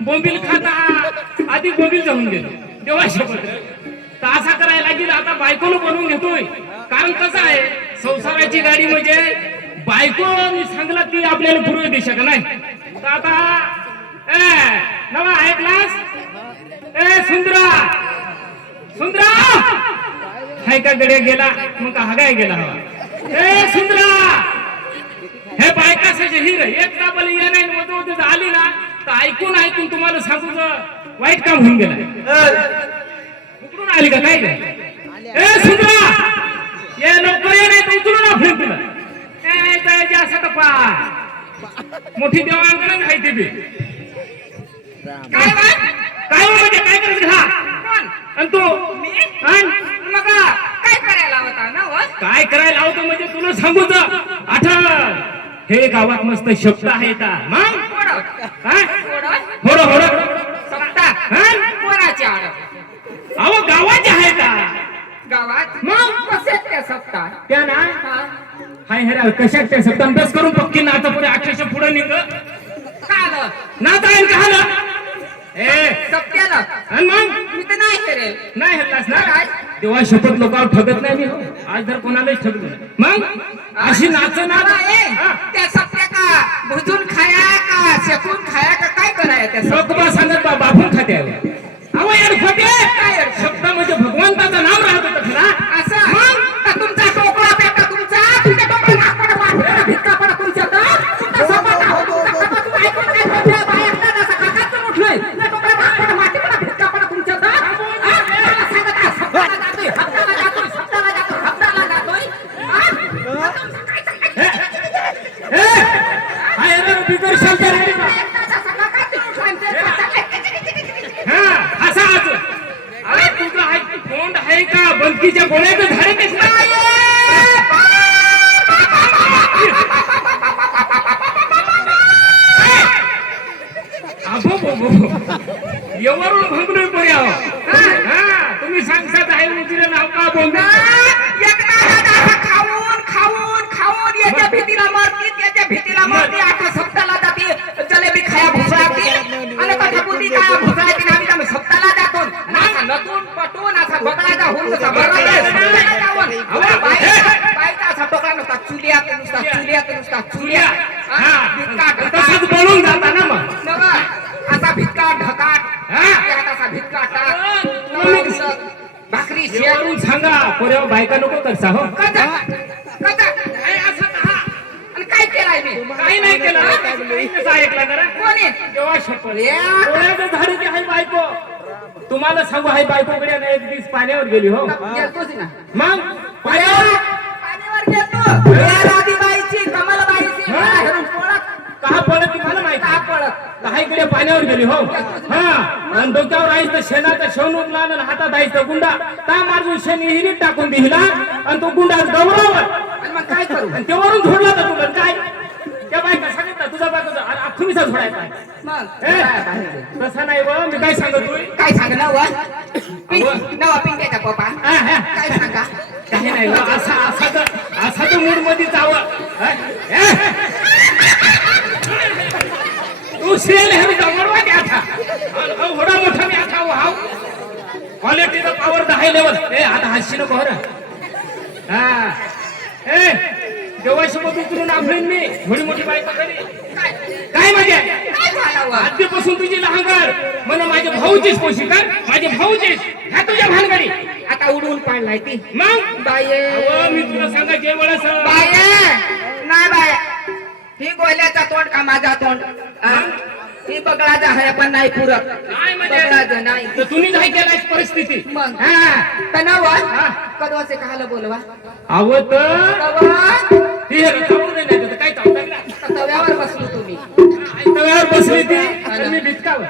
बोंबील खाता आधी बोंबील जाऊन गेलो तेव्हा शपथ तर असा करायला लागेल. आता बायकोला बनवून घेतोय कारण कसं आहे संसाराची गाडी म्हणजे बायको मी सांगला ती आपल्याला पूर्व दिशा का नाही. तर आता नवा ऐकलास सुंदरा सुंदरा हाय का गड्या गेला मग का हगाय गेला हवा सुंदरा हे बायकासाचे हिर एक दाबल ये नाही मधोमध आली ना तर ऐकून ऐकून तुम्हाला सांगू वाईट काम होऊन गेलं. उकडून आली का काय ए सुंदरा ये लवकर ये नाही तर उचलून आपलं तुला असं टपा मोठी देवांकडे आहे ते बी काय काय म्हणजे काय करायचं हा आणि तू मग काय करायला होता ना काय करायला लावतो म्हणजे तुला सांगू आठवण हे गावात मस्त शब्द आहे का मग होडो होडो सप्ता कोणाच्या अहो गावाचे आहे का गावात मग कसे त्या सप्ता त्या ना हाय हेरा कशात त्या सप्ता अभ्यास करून पक्की ना आता पुढे अक्षरशः पुढे निघ काल ना काय झालं सप्त्याला आणि मग मी तर नाही करेल नाही हल्लास ना तेव्हा शपथ लोकांवर ठगत नाही मी आज जर कोणालाच ठगलो मग अशी नाच ना त्या सप्त्या का भुजून खाया का शेकून खाया का काय कराय त्या लोकबा सांगत बापून खाते अहो यार खोटे काय शब्द म्हणजे भगवंताचं नाव राहत होतं खरा असं मग तुमचा टोकळा पेटा तुमचा तुमच्या टोकळा नाकपडा बाहेर भिक्का पडा तुमच्या तुमचा सपाटा होतो तुम्ही ऐकून काय बोलताय बाहेर का असं काकाचं उठलंय ना टोकळा नाकपडा माती पडा भिक्का पडा तुमच्या सप्ताला जातोय हप्ताला जातोय सप्ताला जातोय हप्ताला जातोय हाय रे बिगर शांत रे तोंड आहे का बंकीच्या गोळ्याचं झाडे कसं एवढून भंगलोय पर्याव तुम्ही सांगतात आहे उजिरे नाव का बोलता खाऊन खाऊन खाऊन याच्या भीतीला मारती त्याच्या भीतीला मारती आता सप्ताला जाते जलेबी खाया भुसाळती आणि कथा बुद्धी काय भुसाळती आम्ही आम्ही सप्ताला जातो असा नतून पटून असा बगळाचा होऊन कसा बाईचा असा टोकळा नुसता चुलियात नुसता चुलियात नुसता चुलिया तसंच बोलून जाता ना मग असा भिक्का ढकाट असा भिक्का टाक भाकरी शेरून सांगा पोऱ्या बायका नको करसा हो कथा कथा असं आणि काय केलाय मी काही नाही केलं कसं ऐकला जरा कोणी तेव्हा शपथ डोळ्याचं झाडी की आहे बायको तुम्हाला सांगू आहे बायकोकडे एक दिवस पाण्यावर गेली हो गेलतोच ना मग पाण्यावर गेलतो राधीबाईची कमलबाईची का पडत तुम्हाला माहिती का पडत काहीकडे पाण्यावर गेली हो हा आणि डोक्यावर आईचं शेणाचं शेण उठला आणि हातात आईचं गुंडा का मारून शेण हिरीत टाकून दिला आणि तो गुंडा गौरववर आणि मग काय करू आणि तेवरून झोडला तर तुला काय त्या बायका सांगितलं तुझा बायका तुम्हीचा झोडायचा मग तसा नाही व मी काय सांगतोय काय सांग नवा नवा पिंट्याचा पप्पा काय सांगा काही नाही असा तर मूड मध्ये जावं तू श्रेल हे जमडवा द्या था घोडा मोठा मी आता हाव क्वालिटीचा पॉवर हाय लेवल आता हाशी नको रे हा देवासोबत उतरून आपलीन मी घोडी मोठी बायको काय मजा आधीपासून तुझी लहानगर म्हणून माझ्या भाऊचीच पोशी कर माझे भाऊचीच ह्या तुझ्या भानगडी आता उडवून पाडलाय ती मग बाये मी तुला सांगा जे वेळेस बाये नाही बाय ही गोल्याचा तोंड का माझा तोंड ही बगळाचा आहे पण नाही पुरत बगळाचं नाही तुम्ही नाही केलाय परिस्थिती मग तणाव कदवाचे कहाला बोलवा आवत काय चालतं तव्यावर बसलो तुम्ही तव्यावर बसली ती आणि मी भिटकावर.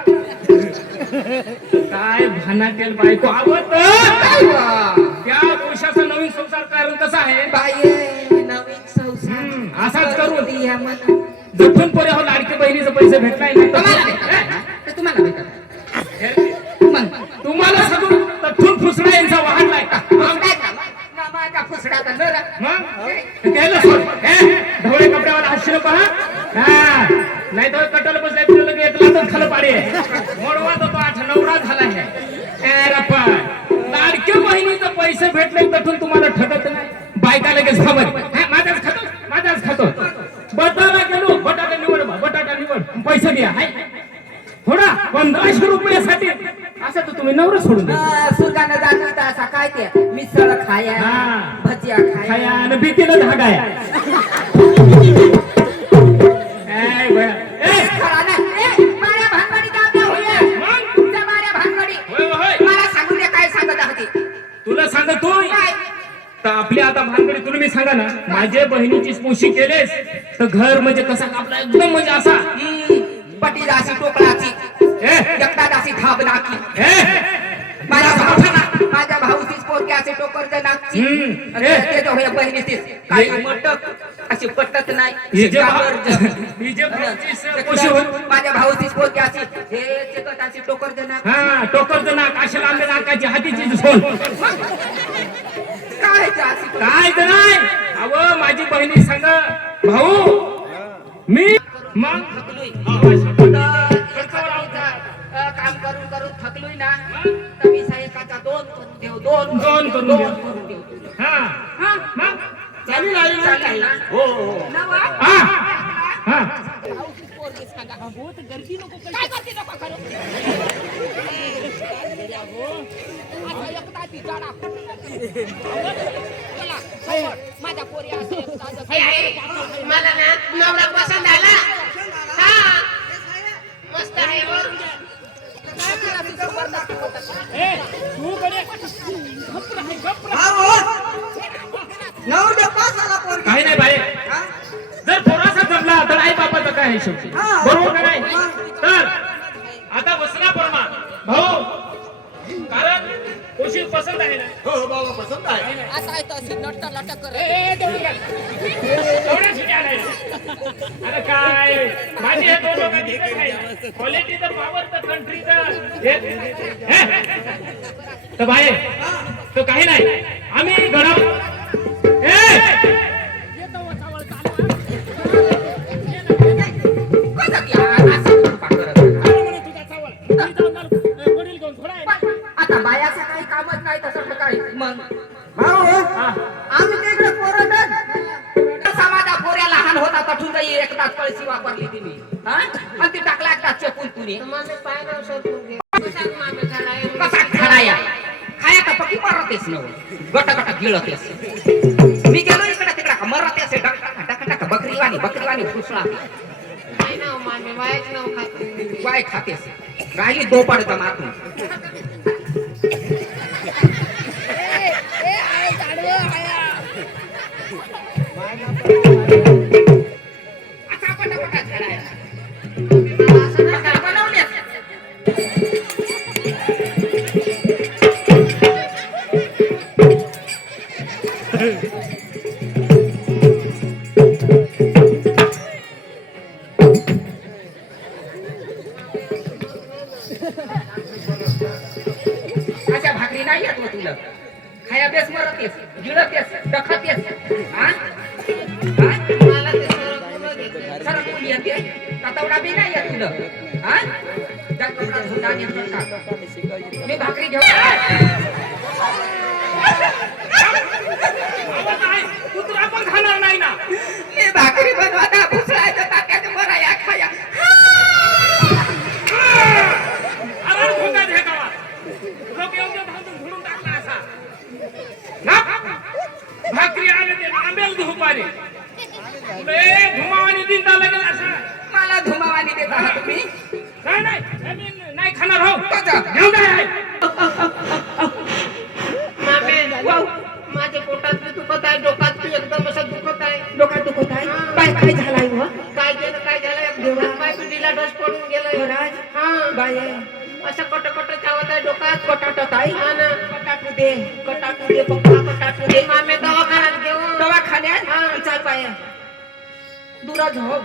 काय भानाटेल बायको आवत काय वा? त्या पुरुषाचा नवीन संसार कारण कसा आहे बाये नवीन संसार असाच करून दिया मला. जठून पोरे हो लाडके बहिणीचे पैसे भेटलाय तुम्हाला नाही भेटत? तर तुम्हाला भेटत मग तुम्हाला सगळं तठून फुसडा यांचा वाहनलाय का मग काय का? ना माझ्या फुसडाचा नर. मग त्याला सोड ढवळे कपड्यावर हास्य पहा हा नाही तर कटल बसलाय तुला लगे एक लाटच खालं पाडे मोडवा तो 8 9 झाला आहे रप्पा लाडक्या बहिणीचे पैसे भेटले तठून तुम्हाला ठगत नाही बायका लगेच खबर माझ्याच खातो बटाटा गेलो बटाटा निवड पैसे द्या हाय थोडा 1500 रुपयासाठी असं तर तुम्ही नवरा सोडून द्या सुरगानं जात होता असा काय ते मिसळ खाया हा. भजिया खाया खाया आणि भीतीनं धागाया ए बया ए खरा ना माझ्या भानगडी जाते होय मग तुमच्या माझ्या भानगडी होय मला सांगून दे काय सांगत आहात तुला सांगतो काय तर आपली आता भानगडी तुम्ही मी सांगा ना माझ्या बहिणीची स्पोशी केलेस तर घर म्हणजे कसा कापला एकदम म्हणजे असा पटी दासी टोकळाची ए एकटा दासी धाबनाकी ए माझ्या भाऊचीच पोरक्याचे टोकर जनाची ए. ते जो होय बहिणीचीच काही मटक अशी पटत नाही ही जे शिकावर ही जे भाऊची स्पोशी होत माझ्या भाऊचीच पोरक्याची हे चिकटाची टोकर जनाक हा टोकरचं नाक अशा लांबे नाकाची हातीची झोल काय ते अशी काय तर नाही अव माझी बहिणी सांग भाऊ मी मग काम करून करून थकलोय ना तर मी सायकाचा 2 करून देऊ 2 करून देऊ. करून देऊ तुला. हा हा? मग चालेल चालेल ना? हो नवा? हा हा काय करते नको करू? आता एकटा ती जाडा. चला, समोर. माझ्या पोरी असं एकटा मला ना नवरा पसंत आला हा मस्त आहे हो. काही नाही बाई जर थोडासा जमला तर आई बापाचं काय आहे शेवटी बरोबर का नाही तर आता बसना परमा भाऊ कारण खुशी पसंत आहे ना हो बाबा पसंत आहे. आता येतो अशी नटता लटक कर. एवढ्या शिट्या नाही. अरे काय माझी हे दोन लोकांची काय क्वालिटी तर पॉवर तर कंट्री तर बाय तर काही नाही आम्ही गडाव कसं ती असं कृपा करत आता बायाचं काही कामच नाही तसं काय मग आम्ही तिकडे पोरं समाजा पोऱ्या लहान होता तठून जाई एकदाच कळशी वापरली तिने आणि ती टाकला एकदा चेपून तुने माझे पाय नाव शोधून घे. मामे झाला आहे. कसा खडाया खाया का पकी मरतेस न गट गट गिळतेस मी गेलो इकडे तिकडे मरतेस डक बकरीवाणी फुसला काय नाव मामे वायच नाव खाते. वाय खातेस राहिली दोपाडचा मातून असा पटापटा खेळायला असं नका. बनवण्यात अशा भाकरी नाही येत मग तुला खाया बेस मरतेस गिळतेस डखतेस हा मला ते सर्व पूर्ण घेतलं. सरकून येते तवडा बी नाही येत तुला हा जा कपडा धुवून आणि आणून टाक. मी भाकरी घेऊन कुत्रा पण खाणार नाही ना मी भाकरी बनवायला भुसळायचं तात्याने मराया खाया आवाज खोकात हे गावात लोक एवढं भांडून धुडून टाकला असा ना भाकरी आले ते आंबेल धुपारे घुमावानी दिनता लागेल असा मला धुमावानी देत आहात तुम्ही नाही नाही खाणार हो कसं? घेऊन काय मामे माझ्या पोटात बी दुखत आहे डोक्यात बी एकदम असं दुखत आहे. डोका दुखत आहे काय काय झालाय हो देवा बायको दिला डोस पडून गेलोय महाराज हा बाय असं कट चावत आहे डोकात कटाटत आहे हा ना कटाटू दे पप्पा कटाटू दे मामे दवाखान्यात घेऊन दवाखान्यात हा. चाल पाय दुरा झोप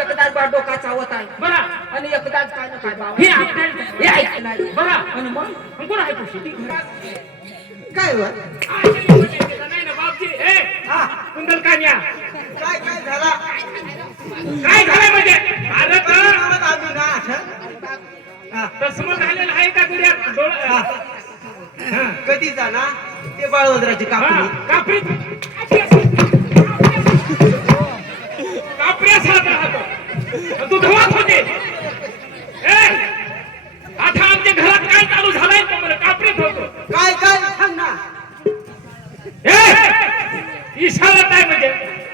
एकदाच बा डोका चावत आहे बरा आणि एकदाच काय ना काय बाबा हे आपल्याला हे ऐक नाही बरा आणि मग कोण आहे खुशी काय व नाही ना बापजी ए हा कुंडल कान्या काय काय झाला काय झालंय म्हणजे अरे तर आम्ही ना असं तसमं झालेलं आहे का गुड्या डोळा कधीचा ना ते बाळवंदराची कापणी कापरी कापऱ्या साथ राहतो तू धुवाच होते ए आता आमच्या घरात काय चालू झालंय तो मला कापरीत होतो काय काय सांग ना ए इशारा काय म्हणजे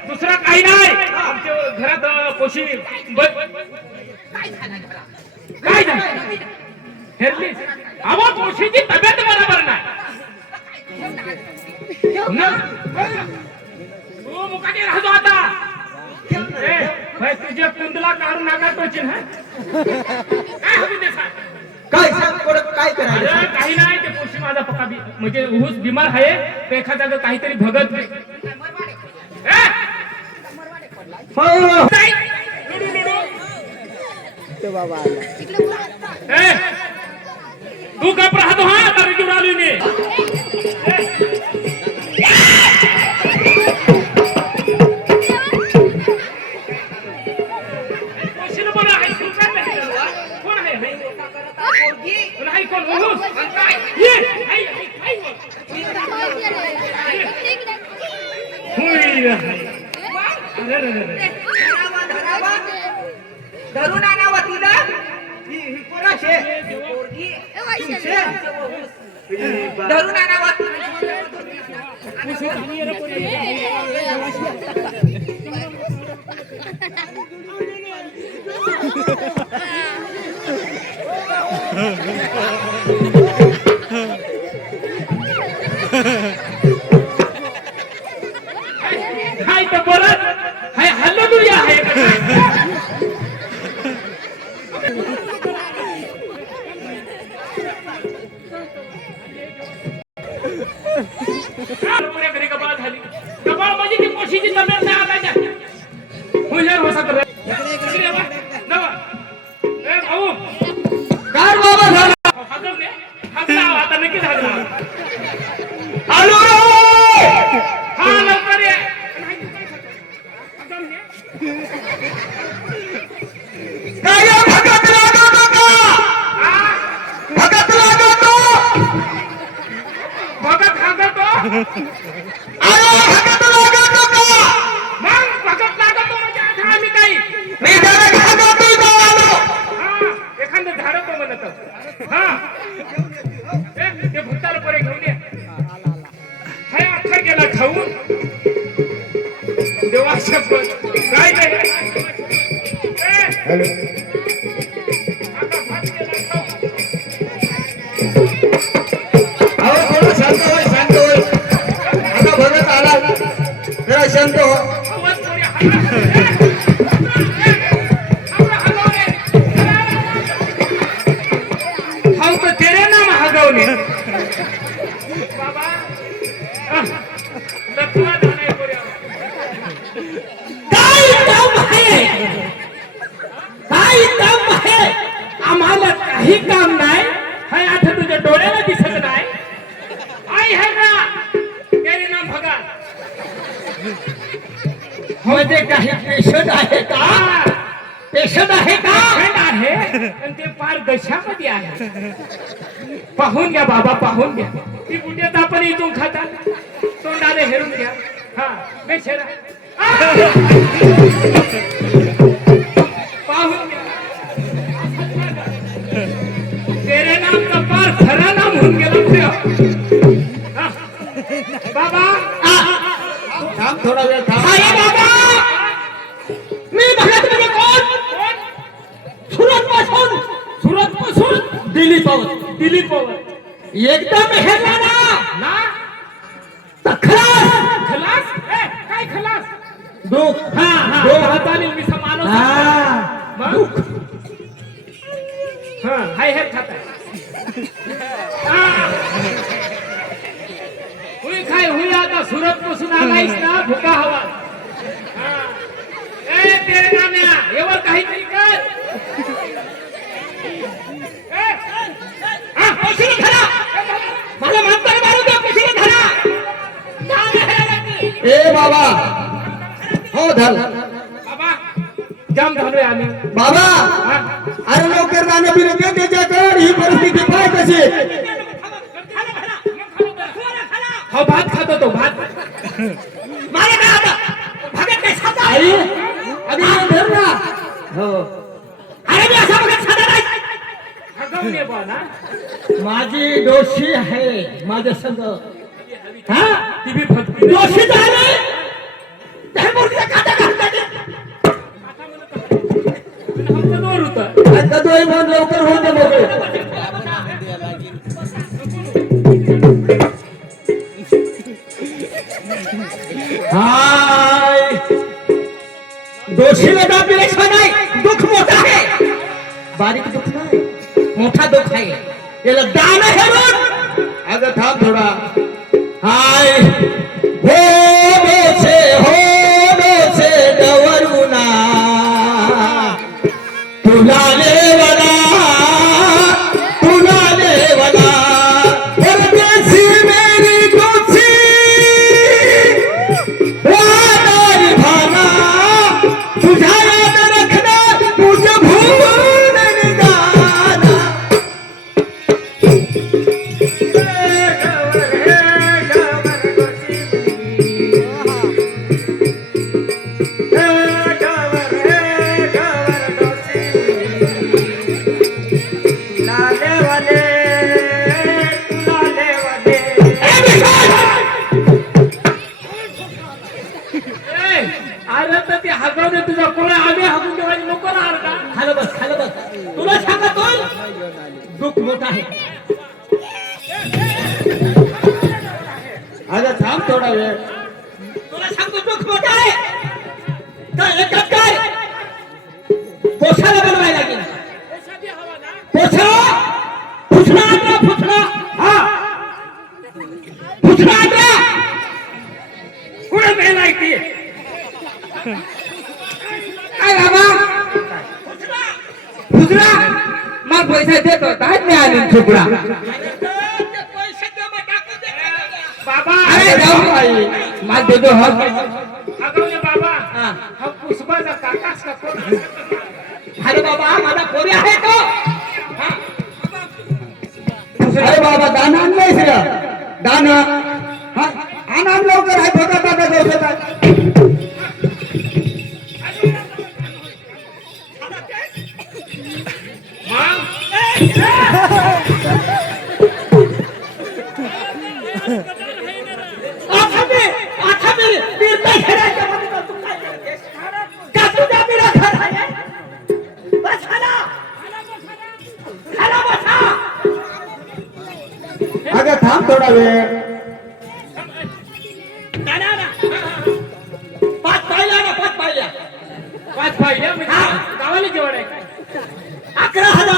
दुसरा काही नाही आमच्या घरात पोशी काय झालं हेरलीस अहो पोशीची तब्येत बरोबर नाही ना? तू मुकाटी राहतो आता ए भाई तुझ्या कुंडला काढून नका टोचीन हा काय हवी ते सांग काय सांग कोण काय करायचं अरे काही नाही ते पोशी माझा पक्का म्हणजे ऊस बिमार आहे ते एखाद्या काहीतरी भगत ए! नाही. ए! तू गप राहतो हा आता रेडिओ आलोय मी पोशीनं बोला आहे तू काय नाही कोण आहे नाही कोण ऊस ये हाय हाय हुई अरे रे धरून आणावं तिला ही कोणाशे पोरगी तुमचे धरून आणावं हाय तर बोलत हाय हालेलुया आहे का काय? पुऱ्या घरी कपाळ झाली कपाळ म्हणजे ती पोशीची तब्येत नाही आता हुशार होसा तर ए भाऊ काय बाबा झाला हगवणे हगला आता नक्की झाला आलो हा लवकर ये हगवणे काय भगत लागतो का भगत लागतो भगत हागतो आलो भगत लागतो का मग भगत लागतो म्हणजे आता आम्ही काही मी जरा भगत तो आलो हा एखादं झाड तो म्हणत हा ते भुताला परे घेऊन ये हाय अख्खा गेला खाऊन देवा शपथ काय नाही आता भात गेला खाऊन अहो थोडं शांत होय आता भगत आला जरा शांत हो आवाज थोडी हलवा. हम तो तेरे नाम हगवणे बाबा लखवा जाणे पोऱ्या काय काम आहे काय काम आहे आम्हाला काही काम नाही हाय आता तुझ्या डोळ्याला दिसत नाही आई है ना तेरे नाम भगा मध्ये काही पेशंट आहे का पेशंट आहे का पेशंट आहे आणि ते फार दशामध्ये आहे पाहून घ्या बाबा पाहून घ्या ती बुड्यात आपण इथून खातात तोंडाने हेरून घ्या हा बेशेरा पाहून घ्या तेरे नाम का पार खरा नाम होऊन गेला पुढे हा. बाबा थांब थोडा वेळ थांब हाय बाबा मी भगत म्हणजे कोण सुरत पासून दिल्ली पवन एकदम हेरला ना ना तर खलास खलास ए, काय खलास दुःख हा हा दुःख. हा, चालेल मी माणूस हा मग हा हाय हे खाता हुई खाय हुई आता सुरत पासून आलायस ना भुका हवा हा. ए तेलंगाण्या एवढं काहीतरी कर ए, हा, पैसे धरा. मला म्हातारं मारू द्या, पैसे धरा. ए बाबा हो धर बाबा जाम झालोय आम्ही बाबा हा. अरे लवकर जाणं बिरं त्याच्याकडे ही परिस्थिती पाय कशी हो भात खातो तो भात मला काय आता भगत काय साधा आई अगं हे धर ना हो अरे मी असा भगत साधा नाही हगवून ये बा ना माझी डोशी आहे माझ्या संग हा ती बी फटकी दोषी झाले त्या मूर्तीला काटा घालतात आमचं दोर होतं आता तो मन लवकर होते मोकळे हाय दोषीला दाबल्याशिवाय नाही दुःख मोठं आहे बारीक दुख नाही मोठा दुःख आहे याला दान हेरून अगं थांब थोडा हाय हो डोसे डवरुना तुला देवला परदेसी मेरी दोषी वादारी भाना तुझ्या याद रखना मुझे भूल नहीं जाना ए, अरे तर ते हगवणे तुझा कोण आम्ही हगून देवायची नको ना अरे का खालं बस तुला सांगतोय दुःख मोठं आहे अगं थांब थोडा वेळ तुला सांगतो दुःख मोठं आहे तर एकच काय पोशाला बनवायला लागेल पोछा फुसणा आणला फुसणा हा फुसणा आणला कुठे मेलाय ती काय बाबा फुसणा मला पैसा देतो काय मी आणून फुकडा बाबा अरे जाऊ आई मला देतो हा हगवणे बाबा हा. हा पुष्पाचा काकाच का कोण अरे बाबा माझा पोरी आहे तो हा. अरे बाबा दाना आणलायस रे दाना हा आण लवकर आहे बघा दादा जाऊ आता मेरे निर्णय घेण्याच्या मध्ये तू काय करतेस? का तुझा मेरा घर आहे बसा बसा अगं थांब थोडा वेळ पाच पाहिल्या पाच पाहिजे गावाला जेवण आहे काय 11,000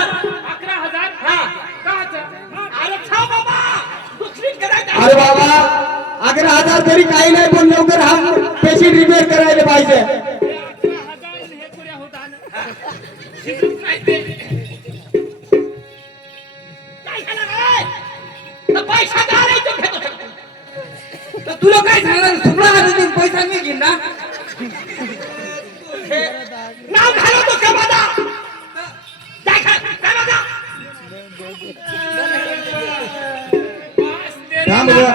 11,000 हा काचं? अरे छा बाबा दुसरी करायचं अरे बाबा 11,000 तरी काही नाही पण लवकर हा पेशंट रिपेअर करायला पाहिजे 11,000 हे पुऱ्या होता ना शिकत नाही ते काय झालं रे तर पैसा घालायचं घेतो तर तुला काय सांगणार सुपडा घालून पैसा मी घेईन ना नाव घालवतो का माझा काय माझा थांब रे.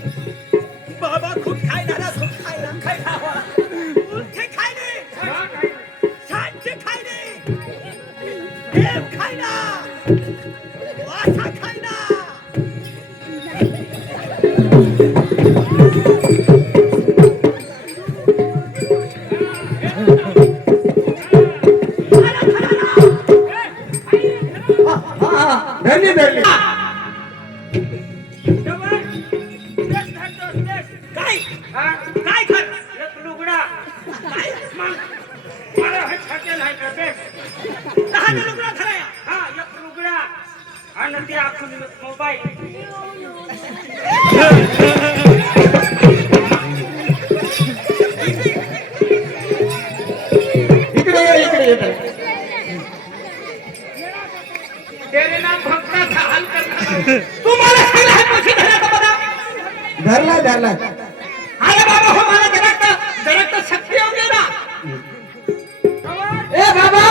बाबा खूप खायला खूप खायला खायला उलटे खायले शांत काय काय खर एक लुगडा काय मग मला हे छाटेल आहे का बेस दहा लुगडा खराय हा एक लुगडा आणि ते आखून मोबाईल इकडे ये, इकडे येत तेरे नाम भक्ताचा हाल करणार तुम्हाला सांगितलं आहे पैसे धरायचं बघा. धरलाय धरलाय अरे बाबा हो मला जरक्त शक्ती येऊ दे ना. ए बाबा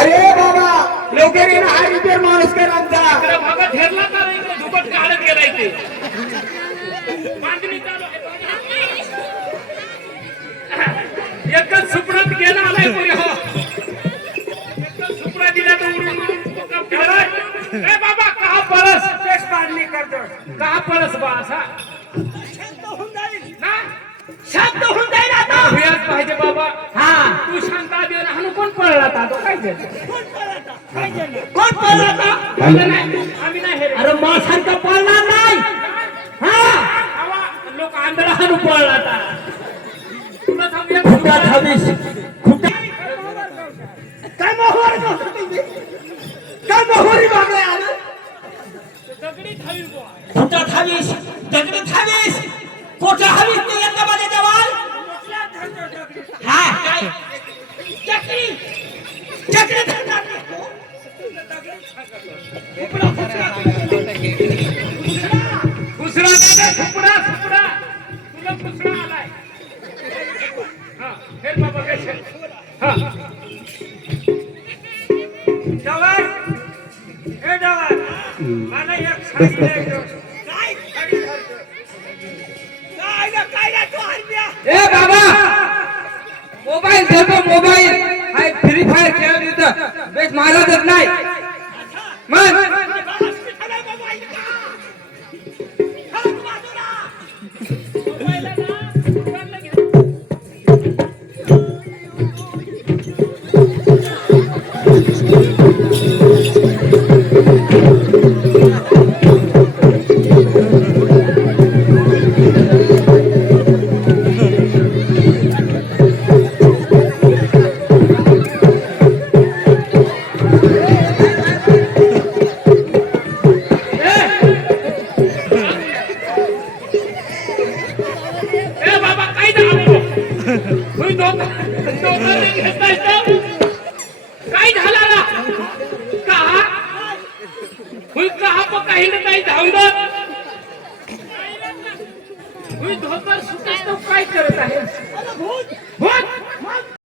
अरे बाबा लवकर ये ना हा रिपेअर माणूस कर आमचा इकडे भागा ठेरला का रे? इकडे दुपट काढत गेलाय ते बांधणी चालू आहे. एकच सुपडात गेला आलाय पुरी हो एकच सुपडा दिला तर उडून उडून फिरलाय. ए बाबा कहा पळस बेस बांधणी करतो कहा पळस बा असा शांत होऊन जाईल ना शांत होऊन जाईल आता. व्याज पाहिजे बाबा. हा तू शांत आधी हाणू कोण पळला आता तो काय झालं कोण पळाला काय झालं कोण पळला आता. आम्ही नाही आम्ही नाही हे रे. अरे मासारखा पळणार नाही. हा आवा, लोक आंधळा हाणू पळला आता तुला सांगू एक खुटा धावीस खुटा काय मोहर काय मोहरी मागले आलं. दगडी खाली बुवा. खुटा धावीस दगडी धावीस कोठा हवीस तू येतं माझ्या जवान. हा काय चक्री चक्री धरणार नाही. दुसरा दादा सुपडा सुपडा तुला दुसरा आलाय हा हे बाबा कसे हा जवान हे जवान मला एक साडी द्यायचं. काय साडी घालतो काय ना तू हरप्या ए बाबा मोबाईल देतो मोबाईल हाय फ्री फायर खेळत इथं बेस माझा देत नाही मग हॉस्पिटल आहे बाबा इथं. हलक बाजूला. मोबाईलला ना दुकानला घे. ए बाबा काय झालं तुम्ही दोघांनी घेताय तर काय झाला ना कहा हुई कहा पण काही ना काही धावलं हुई धोतर सुटत तो काय करत आहे